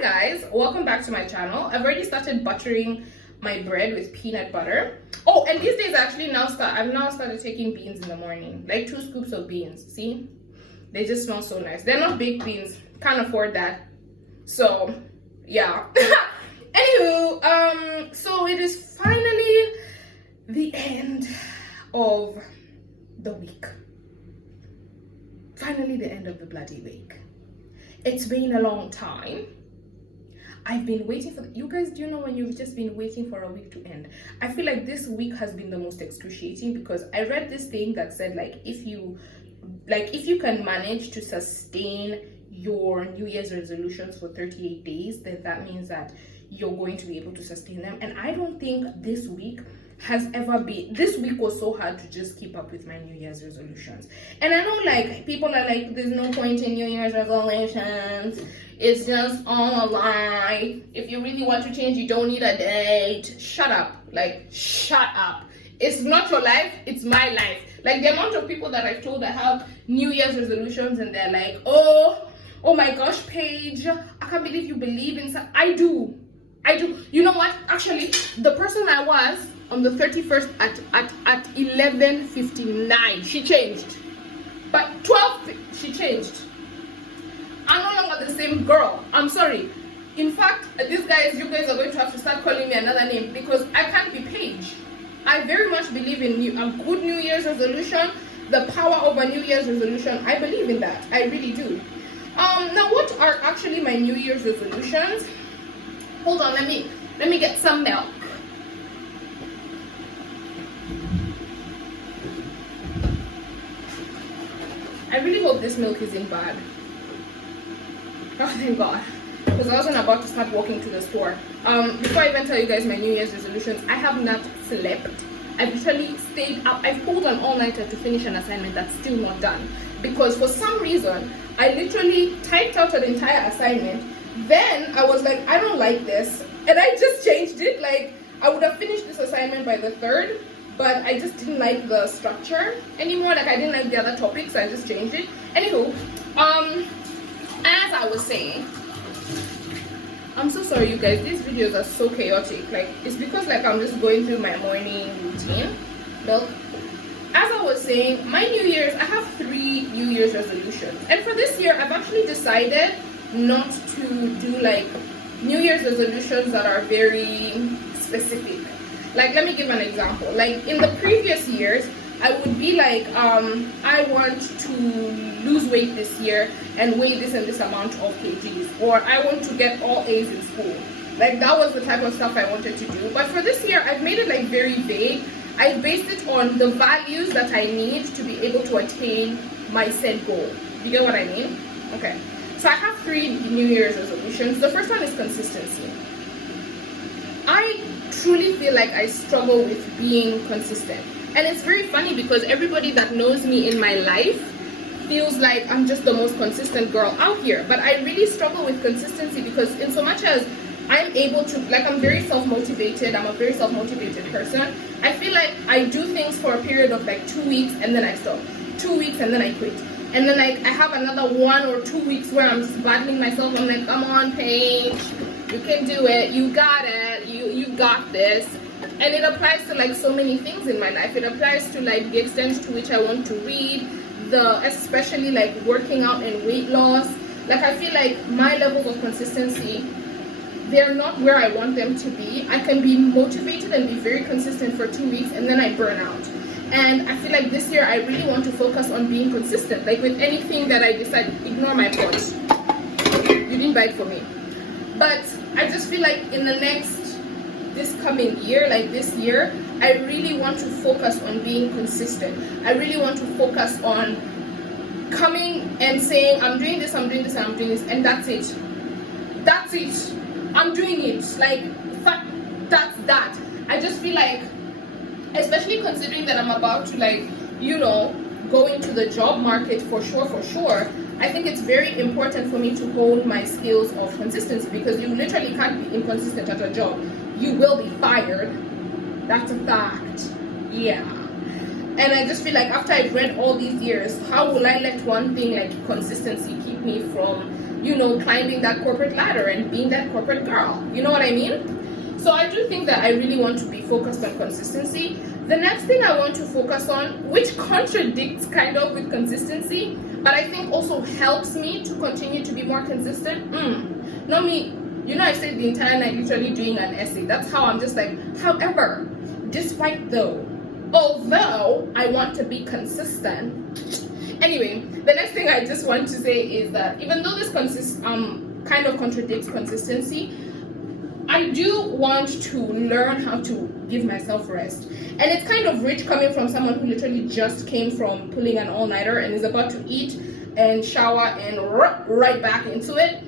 Hi guys, welcome back to my channel. I've already started buttering my bread with peanut butter. Oh, and these days I've now started taking beans in the morning, like 2 scoops of beans. See, they just smell so nice. They're not baked beans, can't afford that, so yeah. Anywho, so it is finally the end of the week. Finally the end of the bloody week. It's been a long time. I've been waiting for you guys. Do you know when you've just been waiting for a week to end? I feel like this week has been the most excruciating because I read this thing that said if you can manage to sustain your New Year's resolutions for 38 days, then that means that you're going to be able to sustain them. And I don't think this week was so hard to just keep up with my New Year's resolutions. And I know people are like, there's no point in New Year's resolutions, it's just all a lie, if you really want to change you don't need a date. Shut up, shut up. It's not your life, it's my life. The amount of people that I've told that have New Year's resolutions and they're like, oh my gosh, Paige, I can't believe you believe in some. I do. You know what? Actually, the person I was on the 31st at 11:59, she changed. But 12, she changed. I'm no longer the same girl. I'm sorry. In fact, you guys are going to have to start calling me another name because I can't be Paige. I very much believe in a good New Year's resolution, the power of a New Year's resolution. I believe in that. I really do. Now what are actually my New Year's resolutions? Hold on, let me get some milk. I really hope this milk isn't bad. Oh, thank God. Because I wasn't about to start walking to the store. Before I even tell you guys my New Year's resolutions, I have not slept. I've literally stayed up. I've pulled an all-nighter to finish an assignment that's still not done. Because for some reason, I literally typed out an entire assignment. Then I was like, I don't like this. And I just changed it. I would have finished this assignment by the 3rd. But I just didn't like the structure anymore. I didn't like the other topics, so I just changed it. Anywho, as I was saying, I'm so sorry, you guys. These videos are so chaotic. It's because I'm just going through my morning routine. Well, as I was saying, my New Year's, I have 3 New Year's resolutions. And for this year, I've actually decided not to do New Year's resolutions that are very specific. Let me give an example. In the previous years, I would be I want to lose weight this year and weigh this and this amount of kgs, or I want to get all A's in school. That was the type of stuff I wanted to do. But for this year, I've made it very vague. I based it on the values that I need to be able to attain my said goal. You get what I mean? Okay. So I have 3 New Year's resolutions. The first one is consistency. I truly feel like I struggle with being consistent. And it's very funny because everybody that knows me in my life feels like I'm just the most consistent girl out here. But I really struggle with consistency because in so much as I'm able to, I'm very self-motivated, I'm a very self-motivated person, I feel like I do things for a period of 2 weeks and then I stop. 2 weeks and then I quit. And then I have another 1 or 2 weeks where I'm just battling myself. I'm like, come on, Paige, you can do it, you got it, you got this. And it applies to so many things in my life. It applies to the extent to which I want to read, especially working out and weight loss. I feel like my levels of consistency, they're not where I want them to be. I can be motivated and be very consistent for 2 weeks and then I burn out. And I feel like this year I really want to focus on being consistent. With anything that I decide, ignore my points. You didn't buy it for me. But I just feel like in this coming year, this year, I really want to focus on being consistent. I really want to focus on coming and saying, I'm doing this, I'm doing this, and I'm doing this, and that's it. That's it. I'm doing it. That's that. I just feel like, especially considering that I'm about to go into the job market for sure, I think it's very important for me to hone my skills of consistency because you literally can't be inconsistent at a job. You will be fired. That's a fact. Yeah. And I just feel like after I've read all these years, how will I let one thing like consistency keep me from you know, climbing that corporate ladder and being that corporate girl. You know what I mean? So I do think that I really want to be focused on consistency. The next thing I want to focus on, which contradicts kind of with consistency, but I think also helps me to continue to be more consistent. Not me. You know, I stayed the entire night literally doing an essay. That's how I'm just like, however, despite although I want to be consistent. Anyway, the next thing I just want to say is that even though this kind of contradicts consistency, I do want to learn how to give myself rest. And it's kind of rich coming from someone who literally just came from pulling an all-nighter and is about to eat and shower and right back into it.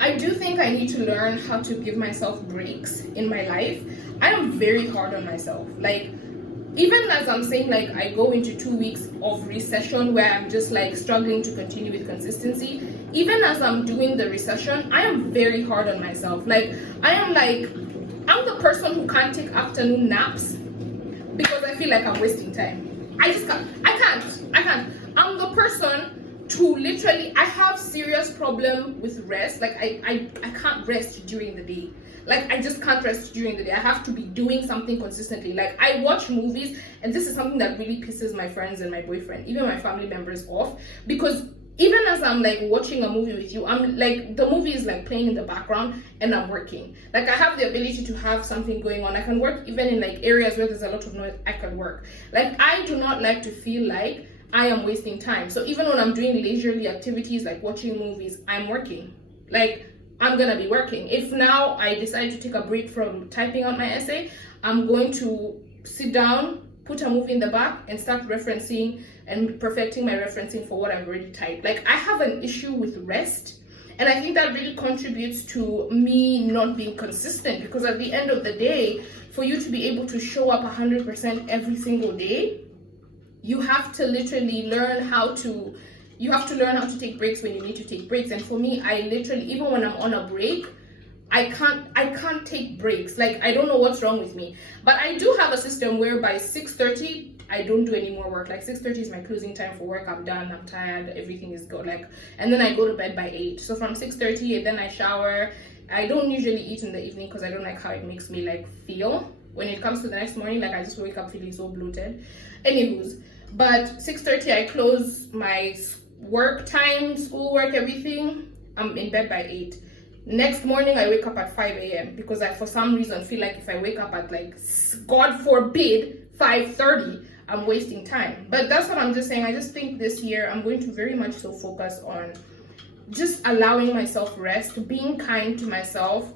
I do think I need to learn how to give myself breaks in my life. I am very hard on myself. Like, even as I'm saying, like, I go into 2 weeks of recession where I'm just like struggling to continue with consistency, even as I'm doing the recession, I am very hard on myself. Like, I'm the person who can't take afternoon naps because I feel like I'm wasting time. I can't. I'm the person to literally, I have serious problem with rest. Like, I can't rest during the day. Like, I just can't rest during the day. I have to be doing something consistently. Like, I watch movies, and this is something that really pisses my friends and my boyfriend, even my family members, off, because even as I'm like watching a movie with you, I'm like, the movie is like playing in the background and I'm working. Like, I have the ability to have something going on. I can work even in like areas where there's a lot of noise. I can work. Like, I do not like to feel like I am wasting time. So even when I'm doing leisurely activities like watching movies, I'm working. Like, I'm gonna be working. If now I decide to take a break from typing out my essay, I'm going to sit down, put a movie in the back, and start referencing and perfecting my referencing for what I've already typed. Like, I have an issue with rest, and I think that really contributes to me not being consistent, because at the end of the day, for you to be able to show up 100% every single day, you have to literally learn how to take breaks when you need to take breaks. And for me, I literally, even when I'm on a break, I can't take breaks. Like, I don't know what's wrong with me, but I do have a system where by 6:30 I don't do any more work. Like, 6:30 is my closing time for work. I'm done, I'm tired, everything is good. Like, and then I go to bed by 8. So from 6:30, and then I shower. I don't usually eat in the evening because I don't like how it makes me like feel when it comes to the next morning. Like, I just wake up feeling so bloated. Anywho's, but 6:30 I close my work time, schoolwork, everything. I'm in bed by 8. Next morning I wake up at 5 a.m. because I, for some reason, feel like if I wake up at like, God forbid, 5:30, I'm wasting time. But that's what I'm just saying. I just think this year I'm going to very much so focus on just allowing myself rest, being kind to myself,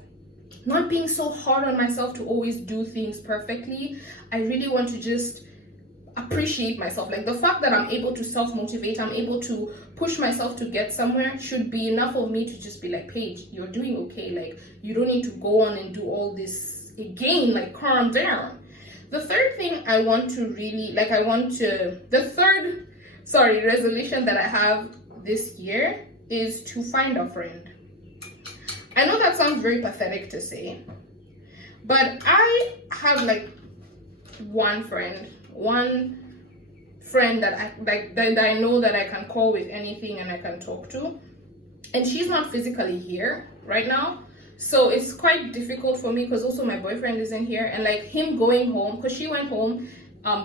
not being so hard on myself to always do things perfectly. I really want to just appreciate myself. Like, the fact that I'm able to self-motivate, I'm able to push myself to get somewhere, should be enough of me to just be like, Paige, you're doing okay. Like, you don't need to go on and do all this again. Like, calm down. The third thing I want to really, the third resolution that I have this year is to find a friend. I know that sounds very pathetic to say, but I have like one friend that I know that I can call with anything and I can talk to, and she's not physically here right now, so it's quite difficult for me because also my boyfriend isn't here, and like him going home, because she went home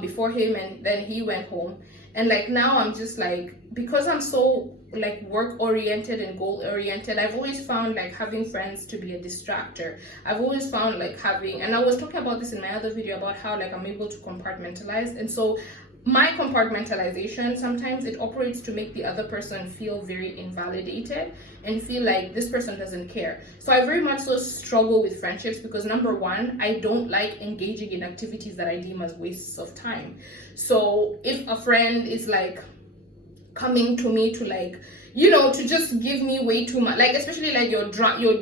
before him and then he went home, and like now I'm just like, because I'm so like work oriented and goal oriented, I've always found like having friends to be a distractor. I've always found like having, and I was talking about this in my other video about how like I'm able to compartmentalize, and so my compartmentalization, sometimes it operates to make the other person feel very invalidated and feel like this person doesn't care. So I very much so struggle with friendships because, number one, I don't like engaging in activities that I deem as wastes of time. So if a friend is like coming to me to like, you know, to just give me way too much, like especially like you're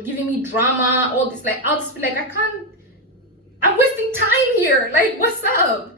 giving me drama, all this, like I'll just be like, I'm wasting time here, like what's up?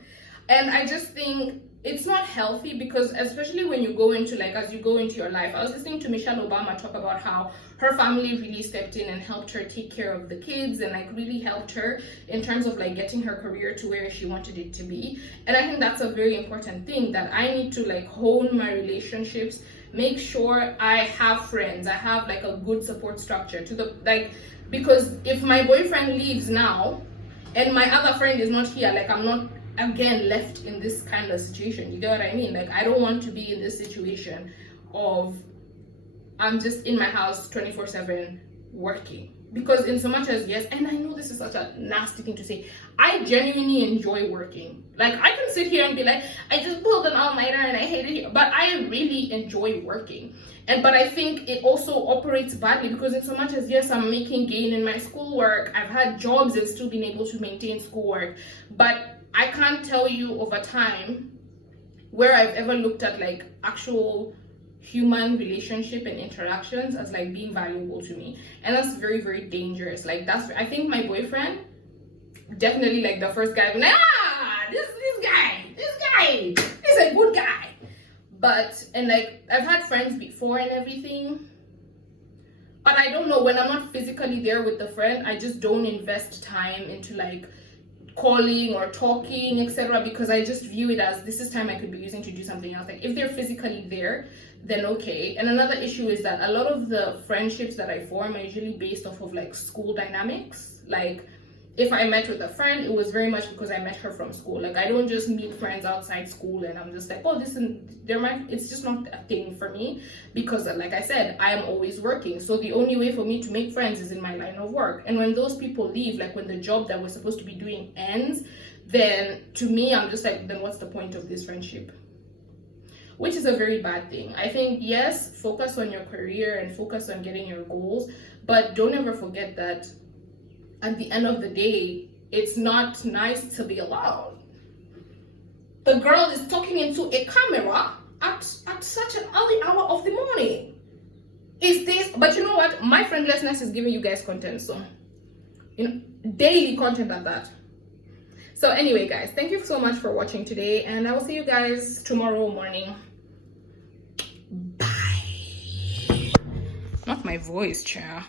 And I just think it's not healthy, because especially when you go into like, as you go into your life, I was listening to Michelle Obama talk about how her family really stepped in and helped her take care of the kids and like really helped her in terms of like getting her career to where she wanted it to be. And I think that's a very important thing, that I need to like hone my relationships make sure I have friends, I have like a good support structure to the like, because if my boyfriend leaves now and my other friend is not here, like I'm not again left in this kind of situation. You get what I mean? Like I don't want to be in this situation of I'm just in my house 24/7 working. Because in so much as, yes, and I know this is such a nasty thing to say, I genuinely enjoy working. Like I can sit here and be like, I just pulled an all-nighter and I hate it here, but I really enjoy working. But I think it also operates badly because in so much as, yes, I'm making gain in my schoolwork, I've had jobs and still been able to maintain schoolwork, but I can't tell you over time where I've ever looked at like actual human relationship and interactions as like being valuable to me, and that's very, very dangerous. Like that's, I think my boyfriend definitely like the first guy, this guy is a good guy. But and like I've had friends before and everything, but I don't know, when I'm not physically there with the friend, I just don't invest time into like calling or talking, etc., because I just view it as this is time I could be using to do something else. Like if they're physically there, then okay. And another issue is that a lot of the friendships that I form are usually based off of like school dynamics. Like if I met with a friend, it was very much because I met her from school. Like I don't just meet friends outside school and I'm just like, oh, this and there might, it's just not a thing for me, because like I said, I am always working. So the only way for me to make friends is in my line of work. And when those people leave, like when the job that we're supposed to be doing ends, then to me, I'm just like, then what's the point of this friendship? Which is a very bad thing. I think, yes, focus on your career and focus on getting your goals, but don't ever forget that at the end of the day, it's not nice to be alone. The girl is talking into a camera at such an early hour of the morning. Is this, but you know what? My friendlessness is giving you guys content, so, you know, daily content at that. So anyway, guys, thank you so much for watching today, and I will see you guys tomorrow morning. Bye. Not my voice, child.